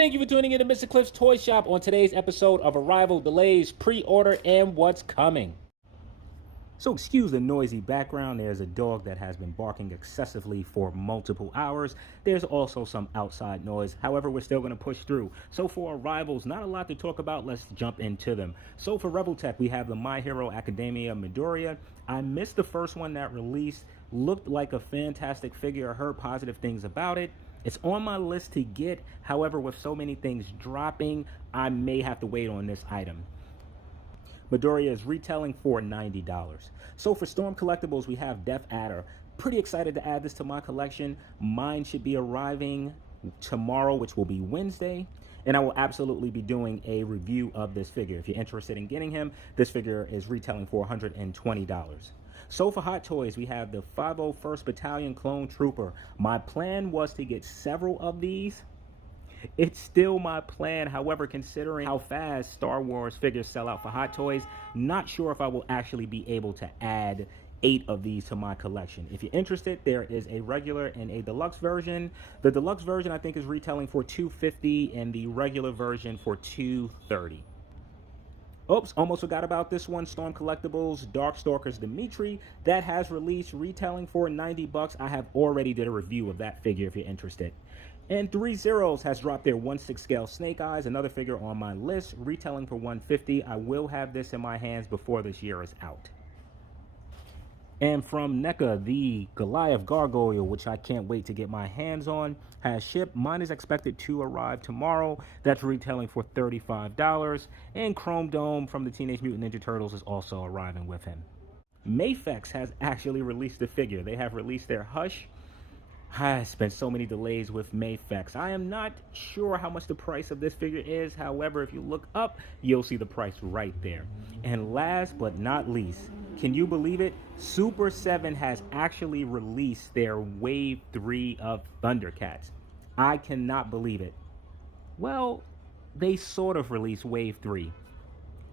Thank you for tuning in to Mr. Cliff's Toy Shop on today's episode of Arrival Delays, Pre-Order, and What's Coming. So excuse the noisy background. There's a dog that has been barking excessively for multiple hours. There's also some outside noise. However, we're still going to push through. So for Arrivals, not a lot to talk about. Let's jump into them. So for Rebel Tech, we have the My Hero Academia Midoriya. I missed the first one that released. Looked like a fantastic figure. I heard positive things about it. It's on my list to get. However, with so many things dropping, I may have to wait on this item. Midoriya is retailing for $90. So for Storm Collectibles, we have Death Adder. Pretty excited to add this to my collection. Mine should be arriving tomorrow, which will be Wednesday. And I will absolutely be doing a review of this figure. If you're interested in getting him, this figure is retailing for $120. So for Hot Toys, we have the 501st Battalion Clone Trooper. My plan was to get several of these. It's still my plan. However, considering how fast Star Wars figures sell out for Hot Toys, not sure if I will actually be able to add 8 of these to my collection. If you're interested, there is a regular and a deluxe version. The deluxe version I think is retailing for $250 and the regular version for $230. Oops, almost forgot about this one. Storm Collectibles, Darkstalkers Dimitri. That has released, retailing for $90. I have already did a review of that figure if you're interested. And 3 Zeros has dropped their 1/6 scale Snake Eyes, another figure on my list, retailing for $150. I will have this in my hands before this year is out. And from NECA, the Goliath Gargoyle, which I can't wait to get my hands on, has shipped. Mine is expected to arrive tomorrow. That's retailing for $35. And Chrome Dome from the Teenage Mutant Ninja Turtles is also arriving with him. Mafex has actually released the figure. They have released their Hush. I spent so many delays with Mafex. I am not sure how much the price of this figure is. However, if you look up, you'll see the price right there. And last but not least, can you believe it? Super 7 has actually released their Wave 3 of Thundercats. I cannot believe it. Well, they sort of released Wave 3.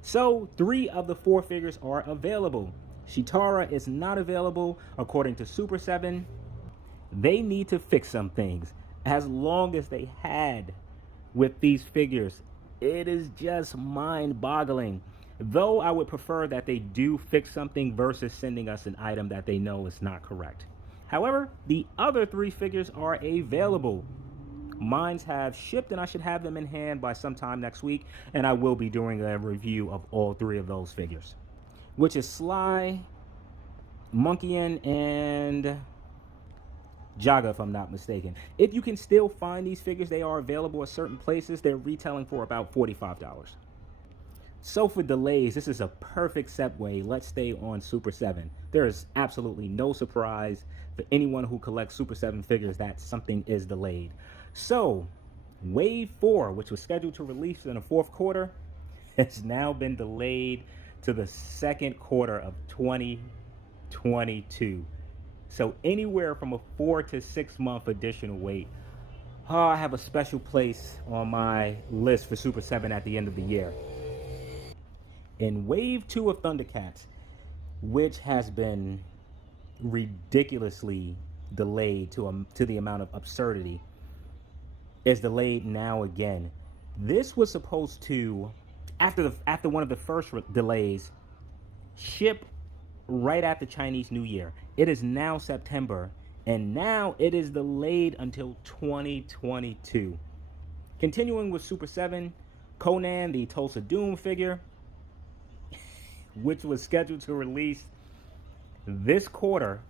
So 3 of the 4 figures are available. Shitara is not available according to Super 7. They need to fix some things. As long as they had with these figures, it is just mind-boggling. Though I would prefer that they do fix something versus sending us an item that they know is not correct. However, the other 3 figures are available. Mines have shipped and I should have them in hand by sometime next week. And I will be doing a review of all 3 of those figures, which is Sly, Monkeyin, and Jaga, if I'm not mistaken. If you can still find these figures, they are available at certain places. They're retailing for about $45. So for delays, this is a perfect segue. Let's stay on Super 7. There is absolutely no surprise for anyone who collects Super 7 figures that something is delayed. So Wave 4, which was scheduled to release in the 4th quarter, has now been delayed to the 2nd quarter of 2022. So anywhere from a 4 to 6 month additional wait. I have a special place on my list for Super 7 at the end of the year. In Wave 2 of Thundercats, which has been ridiculously delayed to the amount of absurdity, is delayed now again. This was supposed to, after one of the first delays, ship right after Chinese New Year. It is now September, and now it is delayed until 2022. Continuing with Super 7, Conan, the Tulsa Doom figure, which was scheduled to release this quarter,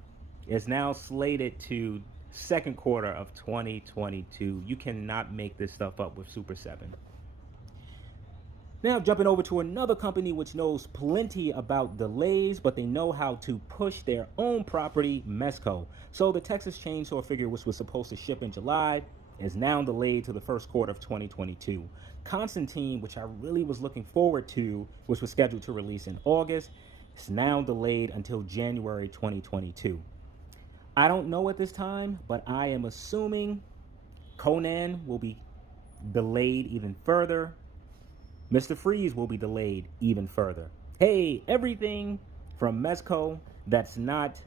is now slated to 2nd quarter of 2022. You cannot make this stuff up with Super 7. Now jumping over to another company which knows plenty about delays, but they know how to push their own property, Mezco. So the Texas Chainsaw figure, which was supposed to ship in July, is now delayed to the 1st quarter of 2022. Constantine, which I really was looking forward to, which was scheduled to release in August, is now delayed until January 2022. I don't know at this time, but I am assuming Conan will be delayed even further. Mr. Freeze will be delayed even further. Hey, everything from Mezco that's not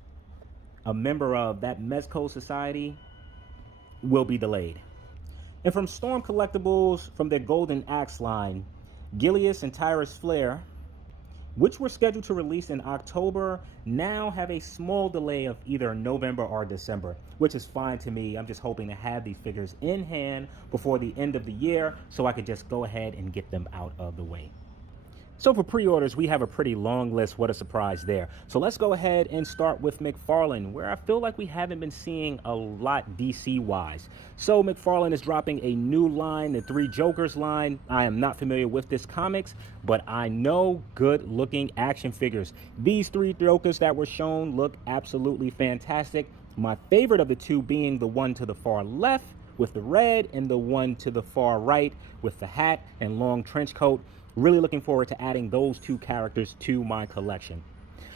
a member of that Mezco society will be delayed. And from Storm Collectibles, from their Golden Axe line, Gilius and Tyrus Flare, which were scheduled to release in October, now have a small delay of either November or December, which is fine to me. I'm just hoping to have these figures in hand before the end of the year so I could just go ahead and get them out of the way. So for pre-orders, we have a pretty long list. What a surprise there. So let's go ahead and start with McFarlane, where I feel like we haven't been seeing a lot DC-wise. So McFarlane is dropping a new line, the Three Jokers line. I am not familiar with this comics, but I know good-looking action figures. These Three Jokers that were shown look absolutely fantastic. My favorite of the two being the one to the far left with the red and the one to the far right with the hat and long trench coat. Really looking forward to adding those two characters to my collection.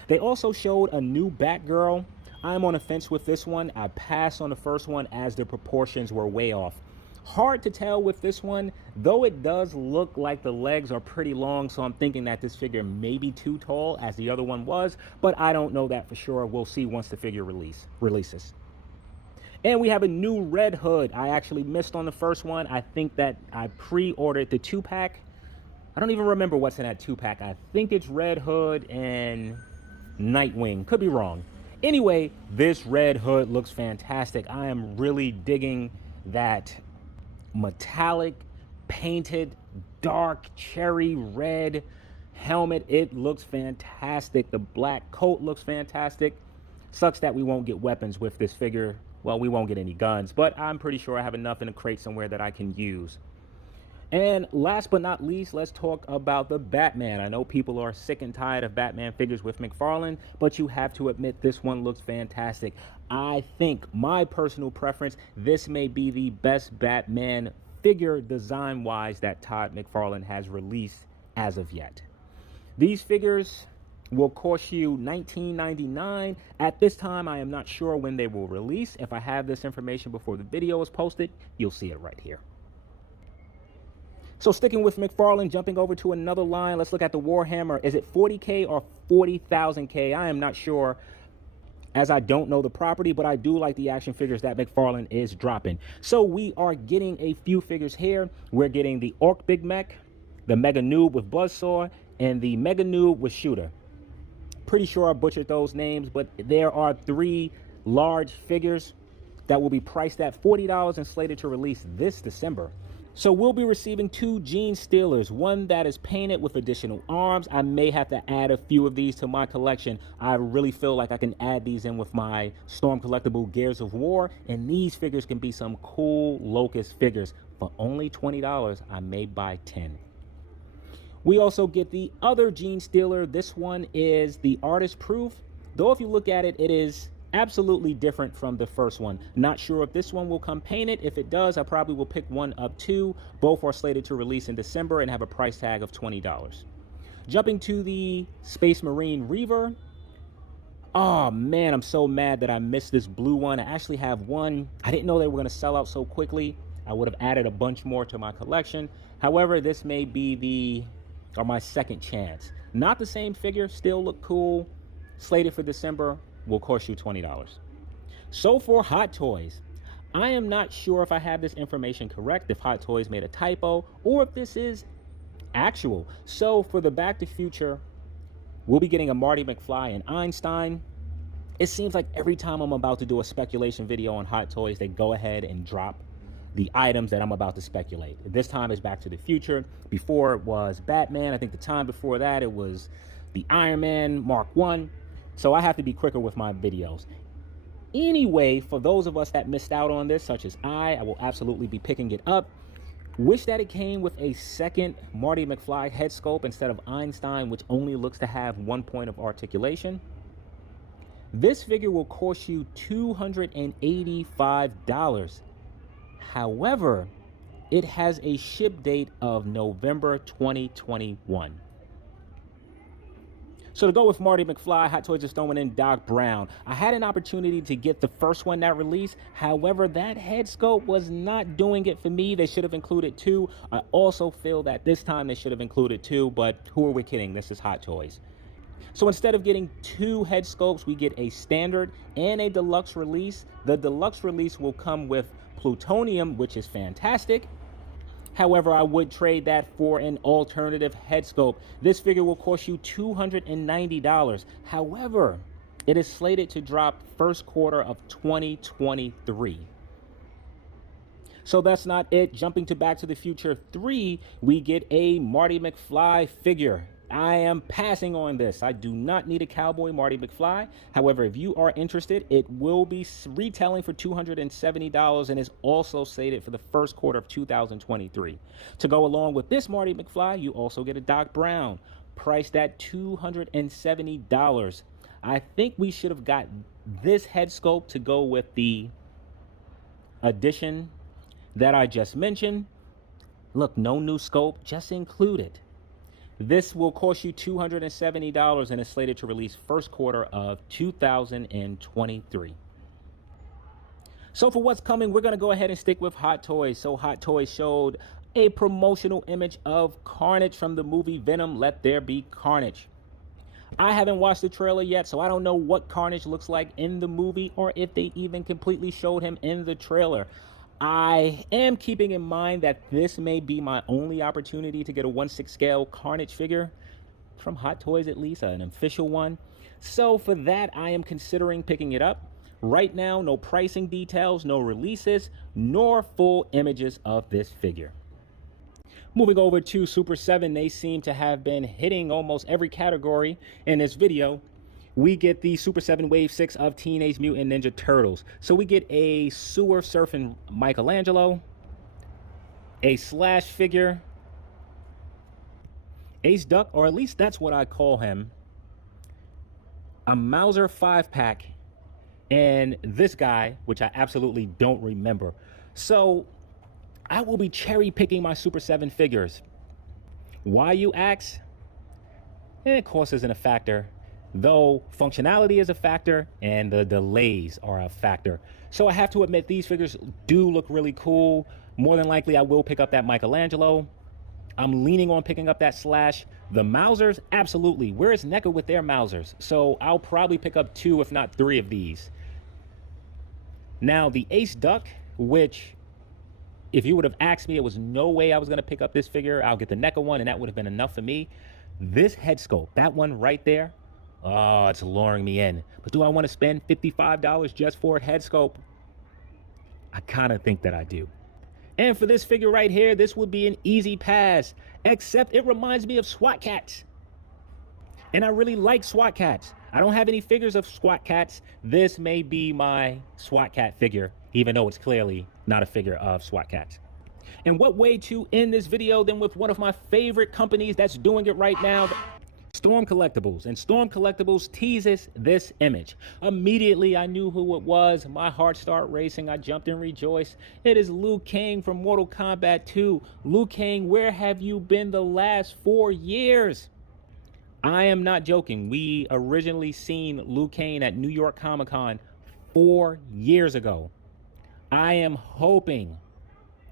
They also showed a new Batgirl. I'm on a fence with this one. I passed on the first one as the proportions were way off. Hard to tell with this one, though it does look like the legs are pretty long, so I'm thinking that this figure may be too tall as the other one was, but I don't know that for sure. We'll see once the figure releases. And we have a new Red Hood. I actually missed on the first one. I think that I pre-ordered the 2-pack. I don't even remember what's in that 2-pack. I think it's Red Hood and Nightwing. Could be wrong. Anyway, this Red Hood looks fantastic. I am really digging that metallic, painted, dark, cherry red helmet. It looks fantastic. The black coat looks fantastic. Sucks that we won't get weapons with this figure. Well, we won't get any guns, but I'm pretty sure I have enough in a crate somewhere that I can use. And last but not least, let's talk about the Batman. I know people are sick and tired of Batman figures with McFarlane, but you have to admit this one looks fantastic. I think, my personal preference, this may be the best Batman figure design-wise that Todd McFarlane has released as of yet. These figures will cost you $19.99. At this time, I am not sure when they will release. If I have this information before the video is posted, you'll see it right here. So sticking with McFarlane, jumping over to another line, let's look at the Warhammer. Is it 40K or 40,000K? I am not sure, as I don't know the property, but I do like the action figures that McFarlane is dropping. So we are getting a few figures here. We're getting the Orc Big Mech, the Mega Noob with Buzzsaw, and the Mega Noob with Shooter. Pretty sure I butchered those names, but there are 3 large figures that will be priced at $40 and slated to release this December. So we'll be receiving 2 Gene Stealers, one that is painted with additional arms. I may have to add a few of these to my collection. I really feel like I can add these in with my Storm Collectible Gears of War, and these figures can be some cool Locust figures. For only $20, I may buy 10. We also get the other Gene Stealer. This one is the artist proof, though if you look at it, it is absolutely different from the first one. Not sure if this one will come painted. If it does, I probably will pick one up too. Both are slated to release in December and have a price tag of $20. Jumping to the Space Marine Reaver. Oh man, I'm so mad that I missed this blue one. I actually have one. I didn't know they were going to sell out so quickly. I would have added a bunch more to my collection. However, this may be my second chance. Not the same figure, still look cool. Slated for December. Will cost you $20. So for Hot Toys, I am not sure if I have this information correct, if Hot Toys made a typo, or if this is actual. So for the Back to Future, we'll be getting a Marty, McFly, and Einstein. It seems like every time I'm about to do a speculation video on Hot Toys, they go ahead and drop the items that I'm about to speculate. This time it's Back to the Future. Before it was Batman. I think the time before that it was the Iron Man Mark I. So I have to be quicker with my videos. Anyway, for those of us that missed out on this, such as I will absolutely be picking it up. Wish that it came with a second Marty McFly head sculpt instead of Einstein, which only looks to have 1 point of articulation. This figure will cost you $285. However, it has a ship date of November 2021. So to go with Marty McFly, Hot Toys is throwing in Doc Brown. I had an opportunity to get the first one that released. However, that head sculpt was not doing it for me. They should have included 2. I also feel that this time they should have included 2, but who are we kidding? This is Hot Toys. So instead of getting 2 head sculpts, we get a standard and a deluxe release. The deluxe release will come with plutonium, which is fantastic. However, I would trade that for an alternative head sculpt. This figure will cost you $290. However, it is slated to drop first quarter of 2023. So that's not it. Jumping to Back to the Future 3, we get a Marty McFly figure. I am passing on this. I do not need a cowboy Marty McFly. However, if you are interested, it will be retailing for $270 and is also slated for the first quarter of 2023. To go along with this Marty McFly, you also get a Doc Brown, priced at $270. I think we should have got this head sculpt to go with the addition that I just mentioned. Look, no new sculpt, just included. This will cost you $270 and is slated to release first quarter of 2023. So for what's coming, we're going to go ahead and stick with Hot Toys. So Hot Toys showed a promotional image of Carnage from the movie Venom, Let There Be Carnage. I haven't watched the trailer yet, so I don't know what Carnage looks like in the movie or if they even completely showed him in the trailer. I am keeping in mind that this may be my only opportunity to get a 1/6 scale Carnage figure from Hot Toys, at least an official one. So for that, I am considering picking it up. Right now, no pricing details, no releases, nor full images of this figure. Moving over to Super 7, they seem to have been hitting almost every category in this video. We get the Super 7 Wave 6 of Teenage Mutant Ninja Turtles. So we get a sewer surfing Michelangelo, a Slash figure, Ace Duck, or at least that's what I call him, a Mauser 5-pack, and this guy, which I absolutely don't remember. So I will be cherry picking my Super 7 figures. Why, you ask? Cost isn't a factor, though functionality is a factor and the delays are a factor. So I have to admit, these figures do look really cool. More than likely, I will pick up that Michelangelo. I'm leaning on picking up that Slash. The Mausers, absolutely. Where is NECA with their Mausers? So I'll probably pick up 2, if not 3 of these. Now, the Ace Duck, which, if you would have asked me, it was no way I was going to pick up this figure. I'll get the NECA one, and that would have been enough for me. This head sculpt, that one right there, oh, it's luring me in. But do I want to spend $55 just for a head sculpt? I kind of think that I do. And for this figure right here, this would be an easy pass, except it reminds me of SWAT Cats. And I really like SWAT Cats. I don't have any figures of SWAT Cats. This may be my SWAT Cat figure, even though it's clearly not a figure of SWAT Cats. And what way to end this video than with one of my favorite companies that's doing it right now, Storm Collectibles. And Storm Collectibles teases this image. Immediately, I knew who it was. My heart started racing. I jumped and rejoiced. It is Liu Kang from Mortal Kombat 2. Liu Kang, where have you been the last 4 years? I am not joking. We originally seen Liu Kang at New York Comic Con 4 years ago. I am hoping,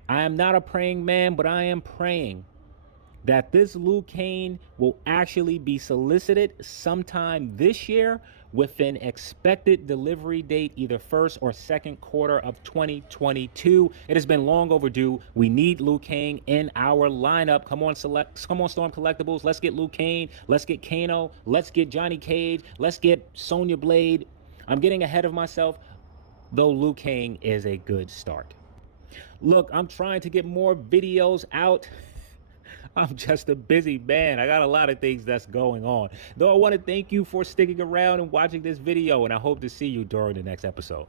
I am not a praying man, but I am praying that this Liu Kang will actually be solicited sometime this year with an expected delivery date either first or second quarter of 2022. It has been long overdue. We need Liu Kang in our lineup. Come on, Storm Collectibles. Let's get Liu Kang. Let's get Kano. Let's get Johnny Cage. Let's get Sonya Blade. I'm getting ahead of myself, though Liu Kang is a good start. Look, I'm trying to get more videos out. I'm just a busy man. I got a lot of things that's going on. Though I want to thank you for sticking around and watching this video, and I hope to see you during the next episode.